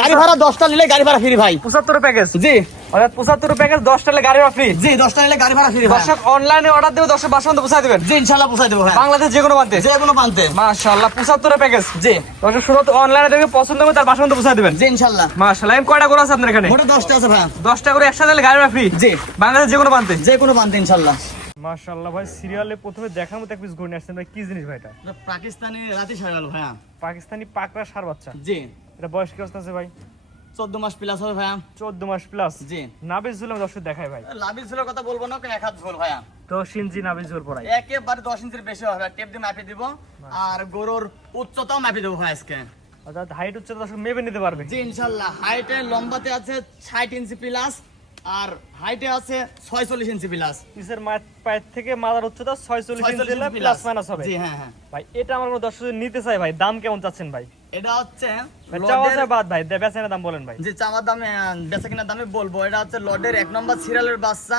গাড়ি ভাড়া 10টা নিলে গাড়ি ভাড়া ফ্রি ভাই। 75 প্যাকেজ জি, অর্থাৎ 75 প্যাকেজ 10টা নিলে গাড়ি ভাড়া ফ্রি। জি 10টা নিলে গাড়ি ভাড়া ফ্রি। দর্শক অনলাইনে অর্ডার দেবে, দর্শক বাসা পর্যন্ত পৌঁছে দিবেন। জি ইনশাআল্লাহ পৌঁছে দেব ভাই, বাংলাদেশ যে কোনো প্রান্তে। যে কোনো প্রান্তে। মাশাআল্লাহ 75 প্যাকেজ। জি দর্শক শুধু অনলাইনে দেখে পছন্দ হবে তার বাসা পর্যন্ত পৌঁছে দিবেন। জি ইনশাআল্লাহ। মাশাআল্লাহ। এম কয়টা করে আছে আপনার এখানে? মোটে 10টা আছে ভাই। 10টা করে একসাথে নিলে গাড়ি ভাড়া ফ্রি। জি বাংলাদেশ যে কোনো প্রান্তে। যে কোনো প্রান্তে ইনশাআল্লাহ। মাশাআল্লাহ ভাই, সিরিয়ালে প্রথমে দেখার মতো এক পিস ঘুরে আসছেন ভাই, কি জিনিস ভাই এটা? এটা পাকিস্তানি রাতি সারাল ভাই। পাকিস্তানি পাকড়া ষাঁড় বাচ্চা। জি, এটা বয়স কি অবস্থা আছে ভাই? 14 মাস প্লাস হবে ভাই। 14 মাস প্লাস। জি, নাভির ঝুল আমি দর্শক দেখাই ভাই। লাভিস ঝোলের কথা বলবো না, এক হাত ঝোল ভাই। 10 ইঞ্চি নাভির ঝুল পড়াই। একেবারে 10 ইঞ্চির বেশি হবে। টেপ দিয়ে মাপে দিব আর গরুর উচ্চতাও মাপে দেবো ভাই আজকে। অর্থাৎ হাইট উচ্চতা দর্শক মেপে নিতে পারবে। জি ইনশাআল্লাহ। হাইটে লম্বাতে আছে 60 ইঞ্চি প্লাস আর হাইটে আছে 46 ইঞ্চি প্লাস। পিসের পায়ের থেকে মাথার উচ্চতা 46 ইঞ্চি প্লাস মাইনাস হবে। জি হ্যাঁ হ্যাঁ ভাই এটা আমার কোনো দর্শক যদি নিতে চাই ভাই, দাম কেমন চাচ্ছেন ভাই? এটা হচ্ছে চাওয়া বাদ ভাই, বেচেনের দাম বলেন ভাই। যে চামার দামে বেচা কিনা দামে বলবো। এটা হচ্ছে লডের 1 নম্বর সিরিয়ালের বাচ্চা।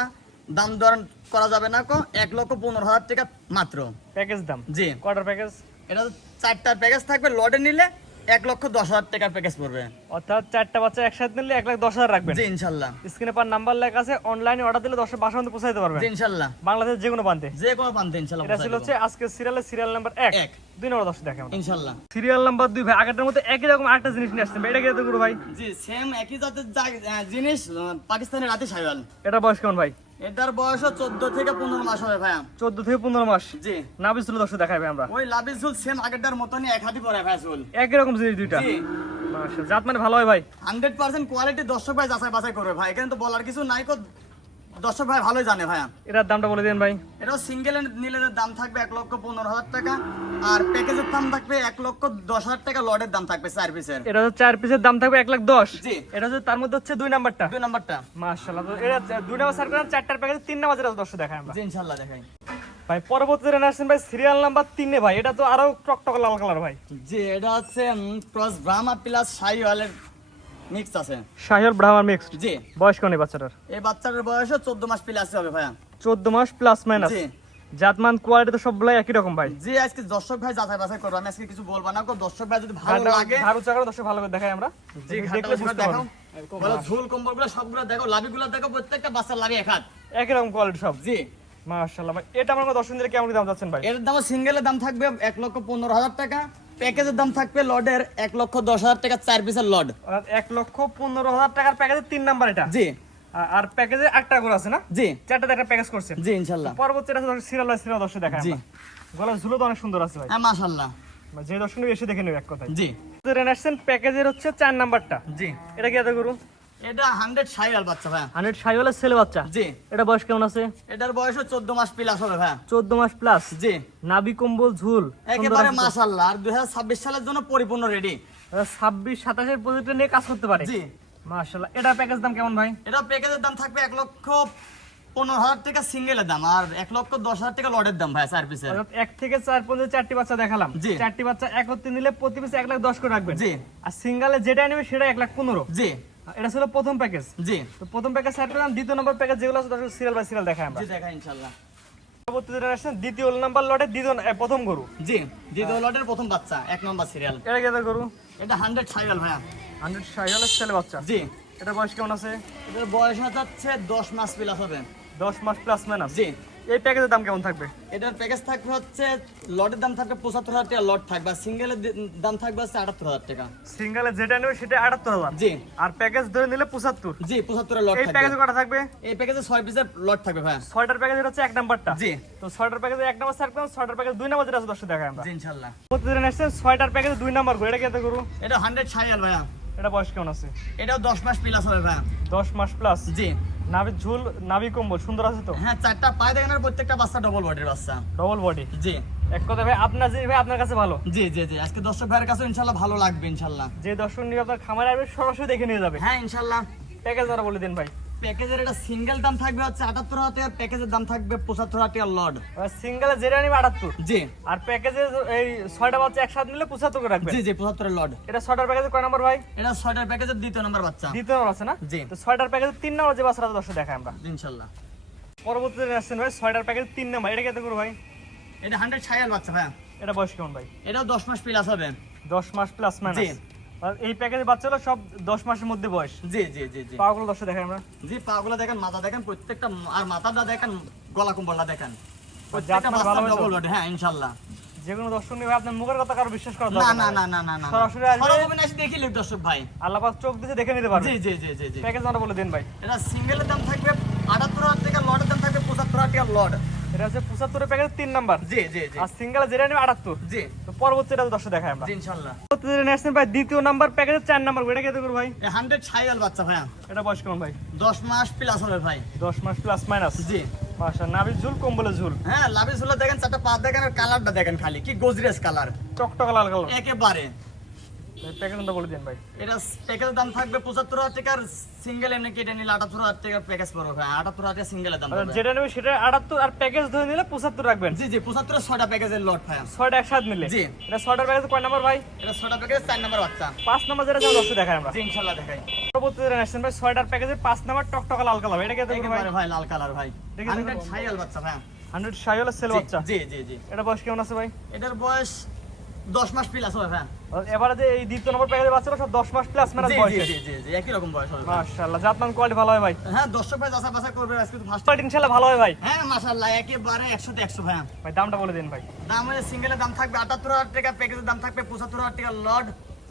দাম দর করা যাবে না, 1,15,000 টাকা মাত্র প্যাকেজ দাম। জি, কোয়ার্টার প্যাকেজ। এটা 4টার প্যাকেজ থাকবে। লডে নিলে 1,10,000 টাকার প্যাকেজ পড়বে। অর্থাৎ 4টা বাচ্চা একসাথে নিলে 1,10,000 রাখবেন। জি ইনশাআল্লাহ। স্ক্রিনে পার নাম্বার লেখা আছে, অনলাইনে অর্ডার দিলে 10 বাসা পর্যন্ত পৌঁছে দিতে পারবেন। জি ইনশাআল্লাহ। বাংলাদেশ যে কোনো প্রান্তে। যে কোনো প্রান্তে ইনশাআল্লাহ। এটা ছিল হচ্ছে আজকে সিরিয়াল নাম্বার 1। 2 নম্বর দর্শক দেখেন ইনশাআল্লাহ। সিরিয়াল নাম্বার 2 ভাই, আগেরটার মতো একই রকম আরেকটা জিনিস নিয়ে আসছেন ভাই। এটা কি এত গুরু ভাই? জি সেম একই জাতের জিনিস, পাকিস্তানের রাতি সাইওয়াল। এটা বয়স কেমন ভাই? এটার বয়স 14 থেকে 15 মাস হবে ভাই। 14 থেকে 15 মাস। জি, নাভি ছিল দর্শক দেখাই ভাই আমরা। ওই লাভিস ঝুল সেম আগেরটার মতনই এক হাতি পরে ভাই ঝুল। একই রকম জিনিস দুইটা। জি, মাশাআল্লাহ। জাত মানে ভালো হয় ভাই। 100% কোয়ালিটি দর্শক ভাই যাচাই বাছাই করবে ভাই। এখানে তো বলার কিছু নাই, দর্শক ভাই ভালোই জানে ভাই। এটার দামটা বলে দেন ভাই। এটাও সিঙ্গেল নিলে দাম থাকবে 1,15,000 টাকা আর প্যাকেজের দাম থাকবে 1,10,000 টাকা। লডের দাম থাকবে 4 পিসের। এটা হচ্ছে 4 পিসের দাম থাকবে 1,10,000। জি, এটা হচ্ছে তার মধ্যে হচ্ছে 2 নাম্বারটা। 2 নাম্বারটা। মাশাআল্লাহ। তো এটা 2 নাম্বার সার্কেল, 4টার প্যাকেজ 3 নাম্বার যেটা দর্শক দেখাই আমরা। জি ইনশাআল্লাহ দেখাই ভাই পরবর্তীতে আসছেন ভাই সিরিয়াল নাম্বার 3 এ ভাই। এটা তো আরো টকটক লাল কালার ভাই। জি, এটা হচ্ছে ক্রস ব্রাহ্মা প্লাস শাহিওয়ালের মিক্স আছে। শাহিওয়াল ব্রাহ্মা মিক্সড। জি, বয়স কোন এই বাচ্চাটার? এই বাচ্চাটার বয়স 14 মাস প্লাস হবে ভাই। 14 মাস প্লাস মাইনাস। জি, জাতমান কোয়ালিটি তো সবগুলাই একই রকম ভাই। জি আজকে দর্শক ভাই যাচাই বাছাই করবো। আমি আজকে কিছু বলবো না, দর্শক ভাই যদি ভালো লাগে ধারু চাকার দর্শক ভালো করে দেখাই আমরা। জি দেখলে বুঝতে দেখো পারবেন। ভালো ঝুল কম্বলগুলো সবগুলো দেখো, লাভিগুলো দেখো, প্রত্যেকটা বাচ্চার লাভি এক হাত। একই রকম কোয়ালিটি সব। জি মাশাআল্লাহ ভাই। এটা আমার দর্শক দিলে কেমন দাম যাচ্ছেন ভাই? এর দাম সিঙ্গেলের দাম থাকবে 1,15,000 টাকা। প্যাকেজের দাম থাকবে লডের 1,10,000 টাকা। 4 পিসের লড। 1,15,000 টাকার প্যাকেজে 3 নাম্বার এটা। জি, আর প্যাকেজে 8টা করে আছে না? জি 4টা একটা প্যাকেজ করছে। জি ইনশাআল্লাহ। পরবর্তী সিরিয়াল দর্শক দেখাই জি, আমরা। গলার ঝুলো তো অনেক সুন্দর আছে ভাই। হ্যাঁ মাশাআল্লাহ। যে দর্শক নিয়ে এসে দেখে নেবে এক কথায়। জি, রেনার্সেন প্যাকেজের হচ্ছে 4 নাম্বারটা। জি এটা কি এত গুরু? এটা 100 শাহিওয়াল বাচ্চা ভাই। 100 শাহিওয়ালের ছেলে বাচ্চা। জি, এটা বয়স কেমন আছে? এটার বয়স 14 মাস প্লাস হবে ভাই। 14 মাস প্লাস। জি, নাভি কম্বল ঝুল একেবারে মাশাআল্লাহ। আর 2026 সালের জন্য পরিপূর্ণ রেডি। 26-27 এর প্রজেক্টে নিয়ে কাজ করতে পারে। জি, মাশাআল্লাহ। এটা প্যাকেজ দাম কেমন ভাই? এটা প্যাকেজের দাম থাকবে 1,15,000 টাকা সিঙ্গেলের দাম আর 1,10,000 টাকা লডের দাম ভাই 4 পিসের। 1 থেকে 4 পর্যন্ত 4টি বাচ্চা দেখালাম। জি, 4টি বাচ্চা একত্রে নিলে প্রতি পিসে 1,10,000 করে রাখবেন। জি, আর সিঙ্গেলে যেটা নেবে সেটা 1,15,000। জি, এটা ছিল প্রথম প্যাকেজ। জি, তো প্রথম প্যাকেজ সাইড করলাম। দ্বিতীয় নম্বর প্যাকেজ যেগুলো আছে দর্শক সিরিয়াল বাই সিরিয়াল দেখাই আমরা। জি দেখা ইনশাআল্লাহ। পরবর্তীতে আসছেন দ্বিতীয় নাম্বার লটে প্রথম গরু। জি, দ্বিতীয় লটের প্রথম বাচ্চা 1 নম্বর সিরিয়াল। এটা কি গরু? এটা 100 শাহিওয়াল ভাই। 100 শাহিওয়ালের ছেলে বাচ্চা। জি, এটা বয়স কেমন আছে? এটার বয়স হচ্ছে 10 মাস প্লাস হবে। 10 মাস প্লাস মাইনাস। জি, এই প্যাকেজের দাম কেমন থাকবে? এটার প্যাকেজ থাকবে হচ্ছে লটের দাম থাকবে 75,000 টাকা লট থাকবে আর সিঙ্গেলের দাম থাকবে হচ্ছে 78,000 টাকা। সিঙ্গেলে যেটা নেবে সেটা 78,000। জি, আর প্যাকেজ ধরে নিলে 75। জি 75 এর লট এই থাকবে। প্যাকেজে কটা থাকবে? এই প্যাকেজে 6 পিসের লট থাকবে ভাই। 6টার প্যাকেজ হচ্ছে 1 নাম্বারটা। জি, তো 6টার প্যাকেজে 1 নাম্বার সার্কেল, 6টার প্যাকেজ 2 নাম্বার যেটা আছে দর্শক দেখাই আমরা। জি ইনশাআল্লাহ। প্রতিদিন আসছেন 6টার প্যাকেজে 2 নাম্বার গরু। এটা কি এত গরু? এটা 100 শাহিওয়াল ভাই। এটা বয়স কেমন আছে? এটাও 10 মাস প্লাস হবে ভাই। 10 মাস প্লাস। জি, নাভি ঝুল নাভি কম্বল সুন্দর আছে তো? হ্যাঁ 4টা পায়ে দেখেন আর প্রত্যেকটা বাচ্চা ডবল বডির বাচ্চা। Double body. জি, এক কথা ভাই আপনার যে ভাই আপনার কাছে ভালো। জি, জি, জি আজকে দর্শক ভাইয়ের কাছে ইনশাআল্লাহ ভালো লাগবে ইনশাআল্লাহ। যে দর্শক নিয়ে আপনার খামারে আসবে সরাসরি দেখে নিয়ে যাবে। হ্যাঁ ইনশাআল্লাহ। প্যাকেজ ধরা বলে দিন ভাই। প্যাকেজের এটা সিঙ্গেল দাম থাকবে হচ্ছে 78,000 টাকা। প্যাকেজের দাম থাকবে 75,000 টাকা লড। সিঙ্গেলে যেটা নিবে 78। জি, আর প্যাকেজে এই 6টা বাচ্চা একসাথে নিলে 75 করে রাখবেন। জি, জি 75 এর লড। এটা 6টার প্যাকেজে কয় নাম্বার ভাই? এটা 6টার প্যাকেজের দ্বিতীয় নম্বর বাচ্চা। দ্বিতীয় নাম্বার আছে না? জি, তো 6টার প্যাকেজে 3 নাম্বার যে বাচ্চাটা দর্শক দেখাই আমরা ইনশাআল্লাহ। পরবর্তীতে আসছেন ভাই 6টার প্যাকেজে 3 নাম্বার। এটা কত করে ভাই? এটা 100 শাহিওয়াল বাচ্চা ভাই। এটা বয়স কেমন ভাই? এটাও 10 মাস প্লাস হবে। 10 মাস প্লাস জি। মাইনাস। আর এই প্যাকেজের বাচ্চাগুলো সব 10 মাসের মধ্যে বয়স। জি জি জি জি পাগুলো দর্শক দেখাই আমরা। জি, পাগুলো দেখেন, মাথা দেখেন, প্রত্যেকটা আর মাথাটা দেখেন, গলা কম্বলটা দেখেন, জাত প্রত্যেকটা মানে ভালো বাচ্চা হয়েছে? Double body. হ্যাঁ ইনশাআল্লাহ। যে কোনো দর্শক নিবে আপনার মুখের কথা কারো বিশ্বাস করা না দরকার না নেই। না না না না সরাসরি আসবে। সরাসরি এসে দেখি লোক দর্শক ভাই। আল্লাহ পাক চোখ দিয়ে দেখে নিতে পারবে। জি জি জি জি জি প্যাকেজ আমরা বলে দিন ভাই। এটা সিঙ্গেলের দাম থাকবে 78,000 টাকা, লটের দাম থাকবে 75,000 টাকা লট। এটা হচ্ছে 75 প্যাকেজ 3 নাম্বার। জি জি জি আর সিঙ্গেল যেটা নেবে 78। জি তো পরবর্তী এটা দর্শক দেখাই আমরা। জি ইনশাআল্লাহ। পরবর্তী যেটা নেছেন ভাই দ্বিতীয় নাম্বার প্যাকেজের 4 নাম্বার। এটা কত করে ভাই? 100 ছাইয়াল বাচ্চা ভাই, এটা বয়স কেমন ভাই? 10 মাস প্লাস হবে ভাই। 10 মাস প্লাস মাইনাস। জি মাশাআল্লাহ, নাভির ঝুল কম্বলের ঝুল। হ্যাঁ, লাভি ঝুলা দেখেন, চারটা পা দেখেন, আর কালারটা দেখেন, খালি কি গজরেস কালার টকটকা লাল কালার। একেবারে। প্যাকেজটা বলে দিন ভাই। এটা প্যাকেজের দাম থাকবে 75,000 টাকা, আর সিঙ্গেল এমনি কেটে নিলে 78,000 টাকা প্যাকেজ পড়বে ভাই। 78,000 টাকা সিঙ্গেলের দাম পড়বে। যেটা নেবে সেটা 78 আর প্যাকেজ ধরে নিলে 75 রাখবেন। জি জি 75 6টা প্যাকেজের লট ভাই। 6টা একসাথে নিলে। জি। এটা 6টার প্যাকেজ কয় নাম্বার ভাই? এটা 6টা প্যাকেজ 4 নাম্বার বাচ্চা। 5 নাম্বার যেটা যাও দর্শক দেখাই আমরা। জি ইনশাআল্লাহ দেখাই। পরবর্তী যেটা নেছেন ভাই 6টার প্যাকেজে 5 নাম্বার টকটকা লাল কালার। এটা কত করে ভাই? একেবারে ভাই লাল কালার ভাই। দেখি তো। 100 ছাইয়াল বাচ্চা ভাই। 100 শাইওয়াল সেল জি, বাচ্চা। জি জি জি এটা বয়স কেমন আছে ভাই? এটার বয়স 10 মাস প্লাস হবে ভাই। আর এবারে যে এই দ্বিতীয় নম্বর প্যাকেজের বাচ্চারা সব 10 মাস প্লাস মাইনাস জি বয়স। জি জি জি জি একই রকম বয়স হবে ভাই। মাশাআল্লাহ, জাতমান কোয়ালিটি ভালো হয় ভাই। হ্যাঁ, দর্শক ভাই যাচাই বাছাই করবে আজকে তো ফার্স্ট। কোয়ালিটি ইনশাআল্লাহ ভালো হয় ভাই। হ্যাঁ মাশাআল্লাহ, একেবারে 100 তে 100 ভাই। ভাই দামটা বলে দিন ভাই। দাম হলে সিঙ্গেলের দাম থাকবে 78,000 টাকা, প্যাকেজের দাম থাকবে 75,000 টাকা লট।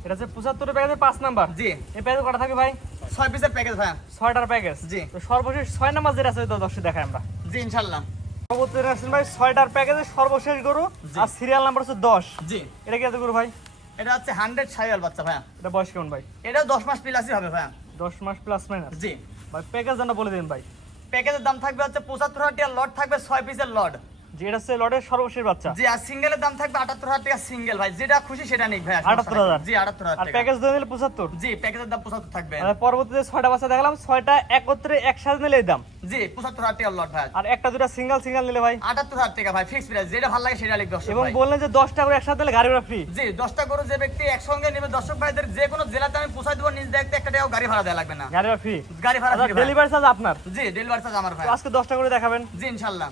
এটা হচ্ছে 75 প্যাকেজের 5 নাম্বার। জি এই প্যাকেজ কটা থাকে ভাই? 6 পিসের প্যাকেজ ভাই। 6টার প্যাকেজ। জি। তো সর্বশেষ 6 নাম্বার যেটা আছে তো দর্শক দেখাই আমরা। জি ইনশাআল্লাহ। পরবর্তী আসেন ভাই 6টার প্যাকেজে সর্বশেষ গরু। জি। আর সিরিয়াল নাম্বার হচ্ছে 10। জি এটা কি এত গরু ভাই? এটা হচ্ছে 100 ছাইয়াল বাচ্চা ভাই। এটা বয়স কেমন ভাই? এটা 10 মাস প্লাসই হবে ভাই। 10 মাস প্লাস মাইনাস। জি ভাই প্যাকেজ দামটা বলে দিন ভাই। প্যাকেজের দাম থাকবে হচ্ছে 75,000 টাকা, লট থাকবে 6 পিসের লট। যে এটা হচ্ছে লটের সর্বশেষ বাচ্চা। জি, আর সিঙ্গেলের দাম থাকবে 78,000 টাকা সিঙ্গেল ভাই, যেটা খুশি সেটা নিক ভাই। 78,000 জি 78,000 আর টাকা। প্যাকেজ ধরে নিলে 75। জি প্যাকেজের দাম 75 থাকবে। আর পরবর্তীতে 6টা বাচ্চা দেখালাম, 6টা একত্রে একসাথে নিলে এই দাম। জি 75,000 টাকা লট ভাই। আর একটা দুটা সিঙ্গেল সিঙ্গেল নিলে ভাই 78,000 টাকা ভাই, ফিক্স প্রাইস, যেটা ভালো লাগে সেটা লিখ দর্শক এবং ভাই। বললেন যে 10টা করে একসাথে নিলে গাড়ি ভাড়া ফ্রি। জি 10টা গরু যে ব্যক্তি একসঙ্গে নেবে দর্শক ভাইদের, যে কোনো জেলাতে আমি পৌঁছাই দেবো, নিজ দায়িত্বে 1 টাকাও গাড়ি ভাড়া দেওয়া লাগবে না। গাড়ি ভাড়া ফ্রি। গাড়ি ভাড়া free ভাই। ডেলিভারি চার্জ আপনার। জি ডেলিভারি চার্জ আমার ভাই। তো আজকে 10টা করে দেখাবেন। জি ইনশাআল্লাহ।